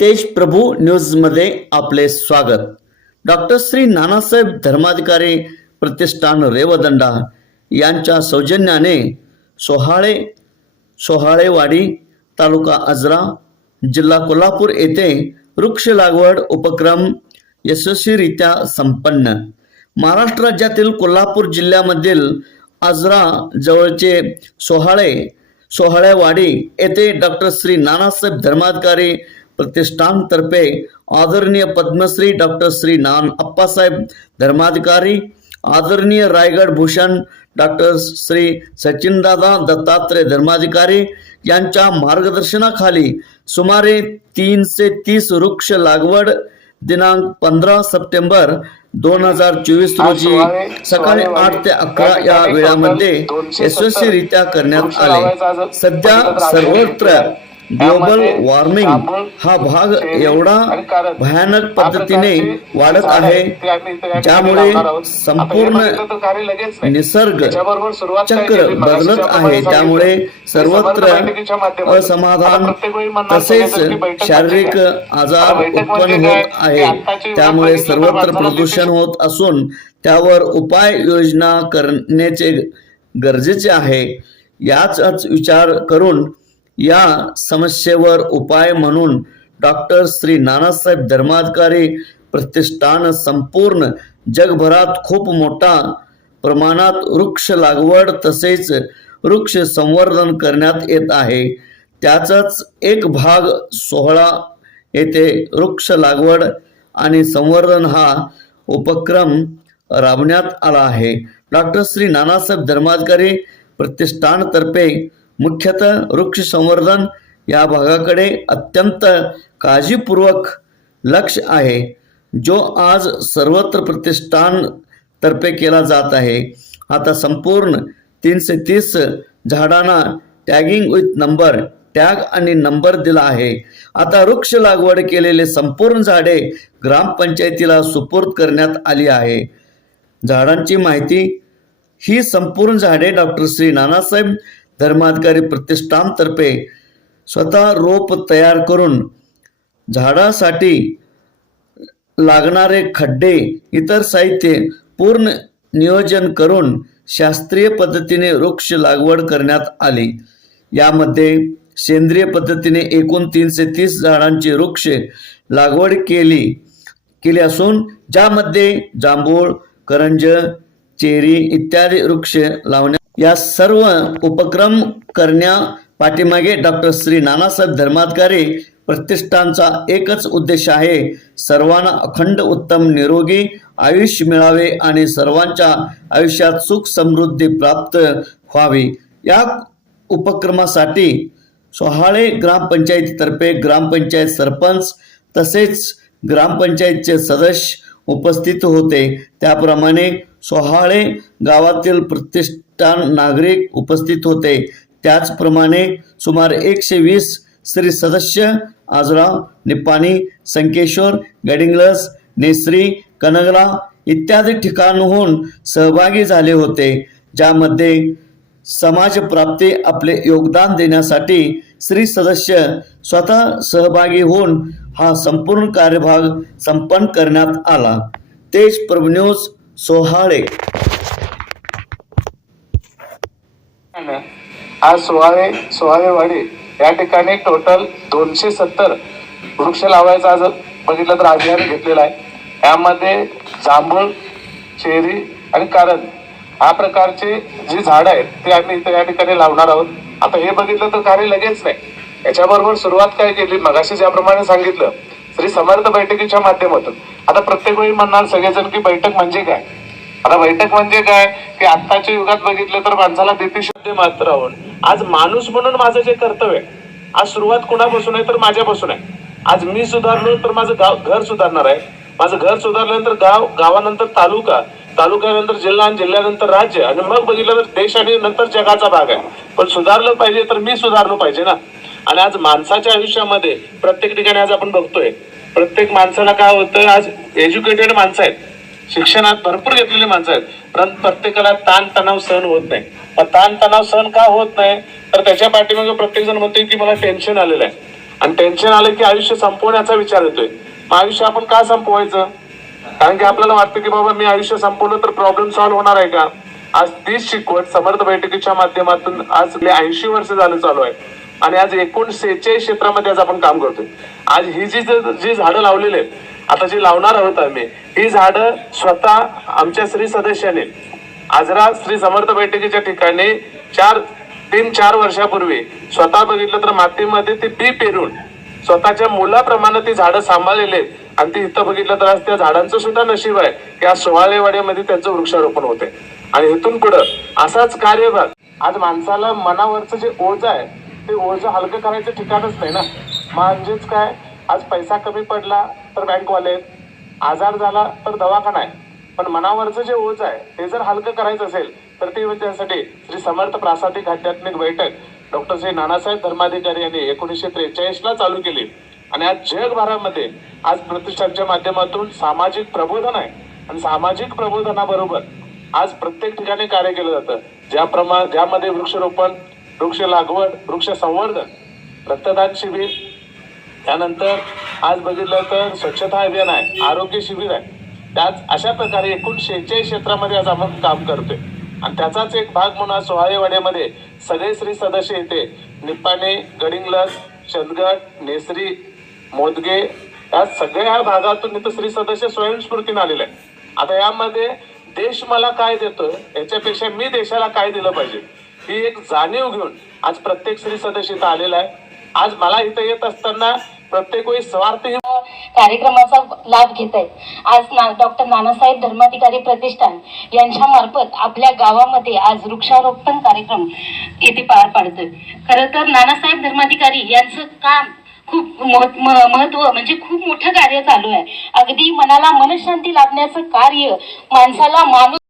तेज प्रभू न्यूजमध्ये आपले स्वागत. डॉक्टर श्री नानासाहेब धर्माधिकारी प्रतिष्ठान रेवदंडा यांच्या सौजन्याने सोहाळे सोहाळेवाडी तालुका आजरा जिल्हा कोल्हापूर येथे वृक्ष लागवड उपक्रम यशस्वीरित्या संपन्न. महाराष्ट्र राज्यातील कोल्हापूर जिल्ह्यामधील आजरा जवळचे सोहाळे सोहाळेवाडी येथे डॉक्टर श्री नानासाहेब धर्माधिकारी प्रतिष्ठानतर्फे आदरणीय पद्मश्री डॉक्टर श्री नान अप्पासाहेब धर्माधिकारी आदरणीय रायगड भूषण डॉक्टर श्री सचिनदादा दत्तात्रय धर्माधिकारी यांच्या मार्गदर्शनाखाली सुमारे तीनशे तीस वृक्ष लागवड दिनांक पंधरा सप्टेंबर दोन हजार चोवीस रोजी सकाळी आठ ते अकरा या वेळामध्ये यशस्वीरित्या करण्यात आले. सध्या सर्वत्र ग्लोबल वॉर्मिंग हा भाग एवढा भयानक पद्धतीने वाढत आहे ज्यामुळे संपूर्ण निसर्ग चक्र बदलत आहे त्यामुळे सर्वत्र असमाधान तसेच शारीरिक आजार उत्पन्न होत आहे त्यामुळे सर्वत्र प्रदूषण होत असून त्यावर उपाययोजना करण्याचे गरजेचे आहे. याचाच विचार करून या समस्येवर उपाय म्हणून डॉक्टर श्री नानासाहेब धर्माधिकारी प्रतिष्ठान संपूर्ण जगभरात खूप मोठा प्रमाणात वृक्ष लागवड तसेच वृक्ष संवर्धन करण्यात येत आहे. त्याचाच एक भाग सोहळा येथे वृक्ष लागवड आणि संवर्धन हा उपक्रम राबण्यात आला आहे. डॉक्टर श्री नानासाहेब धर्माधिकारी प्रतिष्ठानतर्फे मुख्यतः वृक्ष संवर्धन या भागाकडे अत्यंत काळजीपूर्वक लक्ष आहे जो आज सर्वत्र प्रतिष्ठान तर्फे केला जात आहे. आता संपूर्ण तीनशे तीस झाडांना टॅगिंग विथ नंबर टॅग आणि नंबर दिला आहे. आता वृक्ष लागवड केलेले संपूर्ण झाडे ग्रामपंचायतीला सुपूर्द करण्यात आली आहे. झाडांची माहिती ही संपूर्ण झाडे डॉक्टर श्री नानासाहेब धर्माधिकारी प्रतिष्ठानतर्फे स्वतः रोप तयार करून झाडासाठी लागणारे खड्डे इतर साहित्य पूर्ण नियोजन करून शास्त्रीय पद्धतीने वृक्ष लागवड करण्यात आली. यामध्ये सेंद्रिय पद्धतीने एकूण तीनशे तीस झाडांची वृक्ष लागवड केली केली असून ज्यामध्ये जांभूळ करंज चेरी इत्यादी वृक्ष लावण्यात या सर्व उपक्रम करण्या पाठीमागे डॉक्टर श्री नानासाहेब धर्माधिकारी प्रतिष्ठानचा एकच उद्देश आहे. सर्वांना अखंड उत्तम निरोगी आयुष्य मिळावे आणि सर्वांच्या आयुष्यात सुख समृद्धी प्राप्त व्हावी. या उपक्रमासाठी सोहाळे ग्रामपंचायतीतर्फे ग्रामपंचायत सरपंच तसेच ग्रामपंचायतचे सदस्य उपस्थित होते. त्याप्रमाणे सोहाळे गावातील प्रतिष्ठान नागरिक उपस्थित होते. त्याचप्रमाणे सुमारे एकशे वीस स्त्री सदस्य आजराव निपाणी संकेश्वर गडिंगलस नेसरी कनगला इत्यादी ठिकाणहून सहभागी झाले होते. ज्यामध्ये समाज प्राप्ती आपले योगदान देण्यासाठी स्त्री सदस्य स्वतः सहभागी होऊन हा संपूर्ण कार्यभाग संपन्न करण्यात आला. तेज प्रभन्यूज सोहाळे. आज सोहाळे सोहाळेवाडी या ठिकाणी टोटल दोनशे सत्तर वृक्ष लावायचं आज बघितलं तर अभियान घेतलेलं आहे. यामध्ये जांभूळ चेरी आणि कारण हा प्रकारचे जी झाडं आहेत ते आम्ही इथे या ठिकाणी लावणार आहोत. आता हे बघितलं तर कार्य लगेच नाही. याच्याबरोबर सुरुवात काय केली? मगाशी ज्याप्रमाणे सांगितलं श्री समर्थ बैठकीच्या माध्यमातून. आता प्रत्येक वेळी म्हणणार सगळेजण की बैठक म्हणजे काय? आता बैठक म्हणजे काय? की आत्ताच्या युगात बघितलं तर माणसाला भीती शब्द मात्र राहून आज माणूस म्हणून माझं जे कर्तव्य आहे आज सुरुवात कुणापासून आहे तर माझ्यापासून आहे. आज मी सुधारलो तर माझं गाव घर सुधारणार आहे. माझं घर सुधारल्यानंतर गाव गावानंतर तालुका तालुक्यानंतर जिल्हा आणि जिल्ह्यानंतर राज्य. आणि मग बघितलं तर देश आणि नंतर जगाचा भाग आहे. पण सुधारलं पाहिजे तर मी सुधारलो पाहिजे ना. आणि आज माणसाच्या आयुष्यामध्ये प्रत्येक ठिकाणी आज आपण बघतोय. प्रत्येक माणसाला काय होतं आज एज्युकेटेड माणसं आहेत. शिक्षणात भरपूर घेतलेली माणसं आहेत. परंतु प्रत्येकाला ताणतणाव सहन होत नाही. पण ताणतणाव सहन का होत नाही? तर त्याच्या पाठीमागे प्रत्येक जण म्हणतोय की मला टेन्शन आलेलं आहे. आणि टेन्शन आलं की आयुष्य संपवण्याचा विचार येतोय. मग आयुष्य आपण का संपवायचं? कारण की आपल्याला वाटतं की बाबा मी आयुष्य संपवलं तर प्रॉब्लेम सॉल्व्ह होणार आहे का? आज तीच शिकवत समर्थ बैठकीच्या माध्यमातून आज ऐंशी वर्ष झालं चालू आहे. आणि आज एकूण सेहेचाळीस क्षेत्रामध्ये आज आपण काम करतोय. आज ही जी जी झाडं लावलेली आहेत आता जी लावणार आहोत आम्ही ही झाडं स्वतः आमच्या श्री सदस्याने आजरा श्री समर्थ बैठकीच्या ठिकाणी चार तीन चार वर्षापूर्वी स्वतः बघितलं तर मातीमध्ये ती बी पेरून स्वतःच्या मुलाप्रमाणे ती झाडं सांभाळलेली आहेत. आणि ते इथं बघितलं तर आज त्या झाडांचं सुद्धा नशीब आहे. की आज सोहाळेवाड्यामध्ये त्यांचं वृक्षारोपण होते. आणि इथून पुढं असाच कार्यभाग. आज माणसाला मनावरचं जे ओझ आहे ते ओझ हलकं करायचं ठिकाणच नाही ना. म्हणजेच काय? आज पैसा कमी पडला तर बँकवाले आजार झाला तर दवाखाना आहे. पण मनावरचं जे ओझ आहे ते जर हलकं करायचं असेल तर ते म्हणजे त्यासाठी श्री समर्थ प्रासादिक आध्यात्मिक बैठक. डॉक्टर श्री नानासाहेब धर्माधिकारी यांनी एकोणीसशे त्रेचाळीस ला चालू केली. आणि आज जगभरामध्ये आज प्रतिष्ठानच्या माध्यमातून सामाजिक प्रबोधन आहे. आणि सामाजिक प्रबोधनाबरोबर आज प्रत्येक ठिकाणी कार्य केलं जातं. ज्याप्रमाणे ज्यामध्ये वृक्षरोपण वृक्ष लागवड वृक्ष संवर्धन रक्तदान शिबिर त्यानंतर आज बघितलं तर स्वच्छता अभियान आहे आरोग्य शिबिर आहे. त्याच अशा प्रकारे एकूण शेहेचाळीस क्षेत्रामध्ये आज आपण काम करतोय. आणि त्याचाच एक भाग म्हणून आज सोहाळेवाड्यामध्ये सगळे श्री सदस्य येते निप्पाणे गडिंग्लज चंदगड नेसरी मोदगे या सगळ्या भागातून इथं श्री सदस्य स्वयंस्फूर्तीने आलेले आहे आता यामध्ये देश मला काय देतोय याच्यापेक्षा मी देशाला काय दिलं पाहिजे ही एक जाणीव घेऊन आज प्रत्येक श्री सदस्य इथं आलेला आहे. आज मला इथं येत असताना प्रत्येक वेळी स्वार्थ कार्यक्रमाचा लाभ घेत आहेत. आज ना डॉक्टर नानासाहेब धर्माधिकारी प्रतिष्ठान यांच्या मार्फत आपल्या गावामध्ये आज वृक्षारोपण कार्यक्रम येथे पार पाडतोय. खरं तर नानासाहेब धर्माधिकारी यांचं काम खूप महत्त्व म्हणजे खूप मोठं कार्य चालू आहे. अगदी मनाला मनशांती लाभण्याचं कार्य माणसाला माणूस